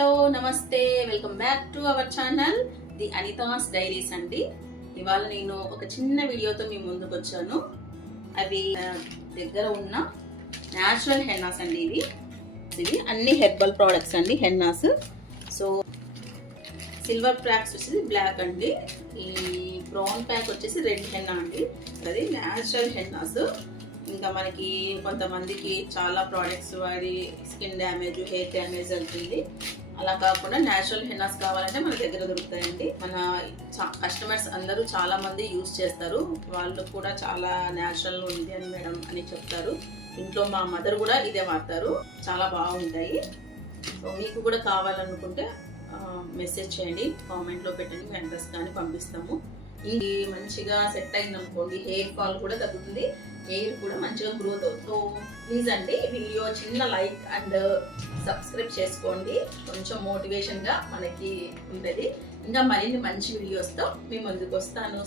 Hello నమస్తే, welcome back to our channel the Anita's diaries అండి. ఇవాళ నేను ఒక చిన్న వీడియోతో మీ ముందుకు వచ్చాను. అవి దగ్గర ఉన్న న్యాచురల్ హెన్నాస్ అండి. ఇవి అన్ని హెర్బల్ ప్రోడక్ట్స్ అండి, హెన్నాస్. సో సిల్వర్ ప్యాక్స్ వచ్చేసి బ్లాక్ అండి, ఈ బ్రౌన్ ప్యాక్ వచ్చేసి రెడ్ హెన్నా అండి. అది న్యాచురల్ హెన్నాస్. ఇంకా మనకి కొంతమందికి చాలా ప్రోడక్ట్స్ వాడి స్కిన్ డ్యామేజ్, హెయిర్ డ్యామేజ్ అవుతుంది. అలా కాకుండా న్యాచురల్ హెన్నాస్ కావాలంటే మన దగ్గర దొరుకుతాయండి. మన కస్టమర్స్ అందరూ చాలా మంది యూజ్ చేస్తారు. వాళ్ళు కూడా చాలా న్యాచురల్ ఉంది అని మేడం అని చెప్తారు. ఇంట్లో మా మదర్ కూడా ఇదే వాడతారు, చాలా బాగుంటాయి. సో మీకు కూడా కావాలనుకుంటే మెసేజ్ చేయండి, కామెంట్లో పెట్టండి, మీ అడ్రస్ కానీ పంపిస్తాము. ఇది మంచిగా సెట్ అయింది అనుకోండి, హెయిర్ ఫాల్ కూడా తగ్గుతుంది, హెయిర్ కూడా మంచిగా గ్రోత్ అవుతుంది. సో ప్లీజ్ అండి, వీడియో చిన్న లైక్ అండ్ సబ్స్క్రైబ్ చేసుకోండి, కొంచెం మోటివేషన్గా మనకి ఉంటుంది. ఇంకా మరిన్ని మంచి వీడియోస్తో మీ ముందుకు వస్తాను.